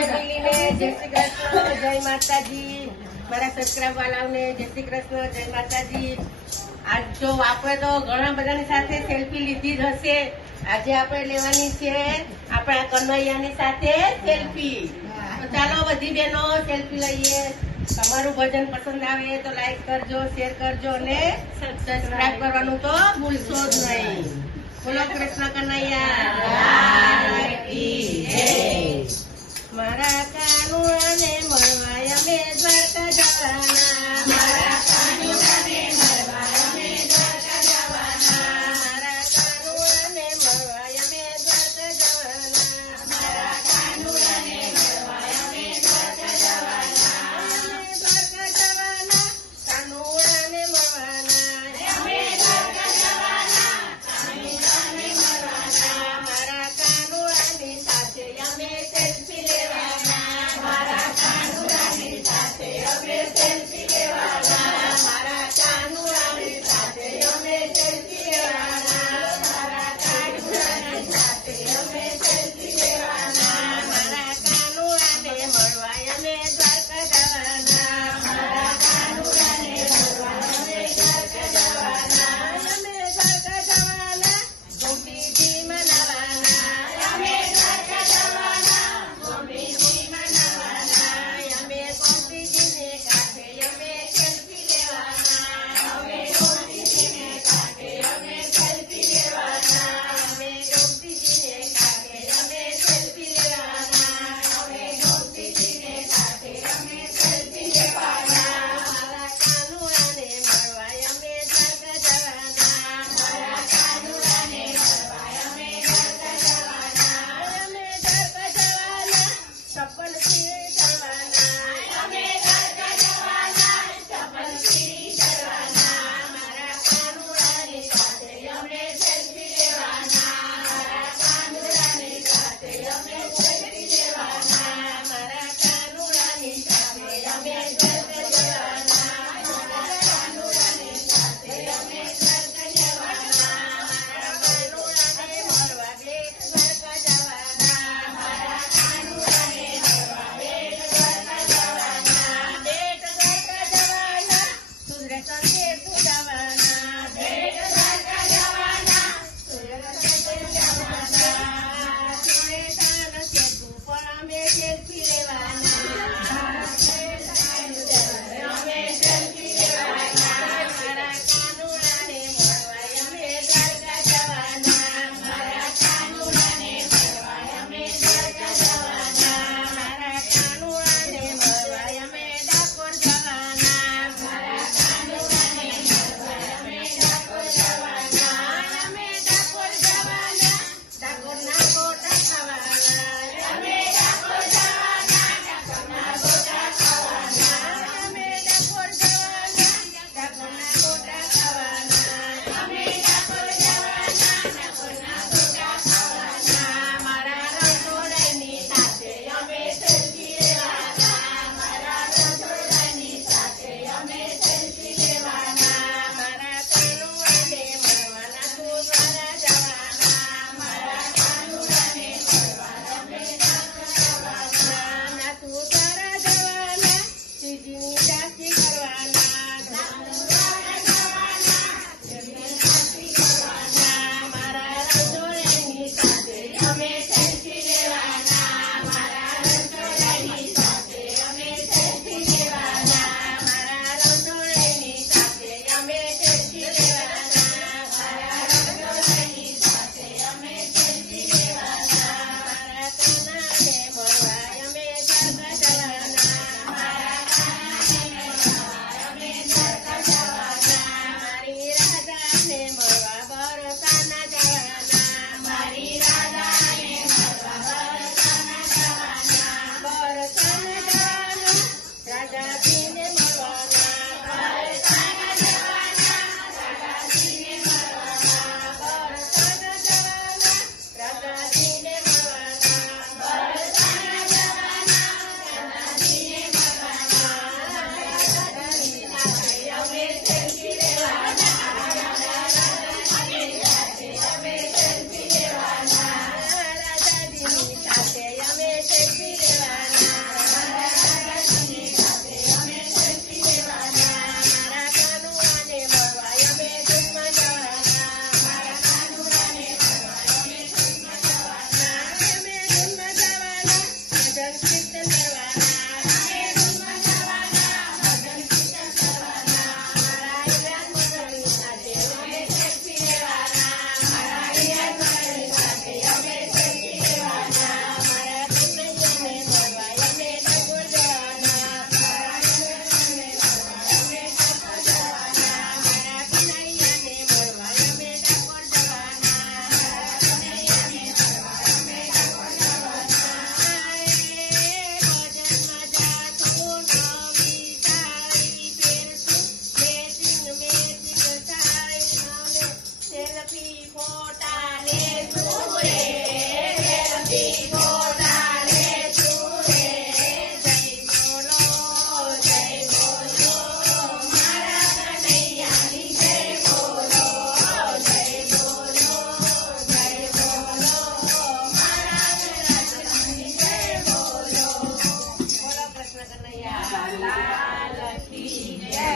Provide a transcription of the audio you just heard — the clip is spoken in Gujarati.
ફેમિલીને જય શ્રી કૃષ્ણ, જય માતાજી. મારા સબસ્ક્રાઇબ વાળાઓને જય શ્રી કૃષ્ણ, જય માતાજી. આજ જો આપણે તો ઘણા બધાની સાથે સેલ્ફી લીધી જ હશે. આજે આપણે લેવાની છે આપણા કનૈયાની સાથે સેલ્ફી. તો ચાલો બધી બહેનો સેલ્ફી લઈએ. તમારું ભજન પસંદ આવે તો લાઈક કરજો, શેર કરજો અને સબસ્ક્રાઇબ કરવાનું તો ભૂલશો જ નહીં. બોલો કૃષ્ણ કનૈયા કી જય. મારા કાનુડાને મળવા અમે દ્વારકા જવાના. મારા કાનુડાને મળવા અમે દ્વારકા જવાના. મારા કાનુડાને મળવા અમે દ્વારકા જવાના. મારા કાનુડાને મળવા અમે દ્વારકા જવાના. અમે દ્વારકા જવાના, કાનુડાને મળવાના. અમે દ્વારકા જવાના, કાનુડાને મળવાના. મારા કાનુડાની સાથે અમે સેલ્ફી લેવાના. મારા કાનુડાની સાથે અમે સેલ્ફી લેવાના. મારા કાનુડાની સાથે અમે સેલ્ફી લેવાના. મારા કાનુડાની સાથે અમે સેલ્ફી લેવાના. મારા કાનુડાને મળવા અમે દ્વારકા જવાના. મારા કાનુડાને મળવા અમે દ્વારકા જવાના. અમે દ્વારકા જવાના, ગોપીજી મનાવાના. અમે દ્વારકા જવાના, ગોપીજી મનાવાના. અમે ગોપીજીને કાંઠે અમે સેલ્ફી લેવાના. અમે ગોપીજીને કાંઠે અમે સેલ્ફી લેવાના. અમે ગોપીજીને કાંઠે અમે સેલ્ફી લેવાના. અમે ગોપીજીને કાંઠે અમે સેલ્ફી લેવાના. મારા કાનુડાને મળવા અમે દ્વારકા જવાના. મારા કાનુડાને મળવા અમે દ્વારકા જવાના. અમે દ્વારકા જવાના, ચપ્પલ સીડી ચડવાના. અમે દ્વારકા જવાના, ચપ્પલ સીડી ચડવાના. મારા કાનુડાની સાથે અમે સેલ્ફી લેવાના. મારા કાનુડાની સાથે અમે સેલ્ફી લેવાના. મારા કાનુડાની સાથે અમે દ્વારકા જવાના. મારા કાનુડાની સાથે અમે દ્વારકા જવાના. મારા કાનુડાને મળવા બેટ દ્વારકા જવાના. મારા કાનુડાને મળવા બેટ દ્વારકા જવાના. બેટ દ્વારકા જવાના, સુંદર સંદેશ જવાના. બેટ દ્વારકા જવાના, સુંદર સંદેશ જવાના. સુરેશાન સેતુ પર અમે સેલ્ફી લેવાના. સુરેશાન સેતુ પર અમે સેલ્ફી લેવાના. મારા કાનુડાને મળવા અમે દ્વારકા જવાના. મારા કાનુડાને મળવા અમે દ્વારકા જવાના. મારા કાનુડાને મળવા અમે ડાકોર જવાના. મારા કાનુડાને મળવા અમે ડાકોર જવાના. અમે ડાકોર જવાના, ડાકોરના ગોટા ખાવાના. અમે ડાકોર જવાના, ભજન કીર્તન કરવાના ભજન કીર્તન કરવાના મારા ઈરાન મંડળની સાથે અમે સેલ્ફી લેવાના મારા ઈરાન મંડળની સાથે અમે સેલ્ફી લેવાના મારા કનૈયાને મળવા અમે ટકોર જવાના મારા કનૈયાને મળવા અમે ટકોર જવાના મારા કનૈયાને મળવા અમે ટકોર જવાના મારા કનૈયાને મળવા અમે ટકોર જવાના ભજનમાં જાતું નવી સાડી પહેરતું મેચિંગ સાડી નવને સેલ્ફી ફોટા લેતું રે સેલ્ફી ફોટા લેતું રે જય બોલો મારા કનૈયાની જય બોલો જય બોલો મારા કનૈયાની જય બોલો બોલો કૃષ્ણ કનૈયા લાલ કી જય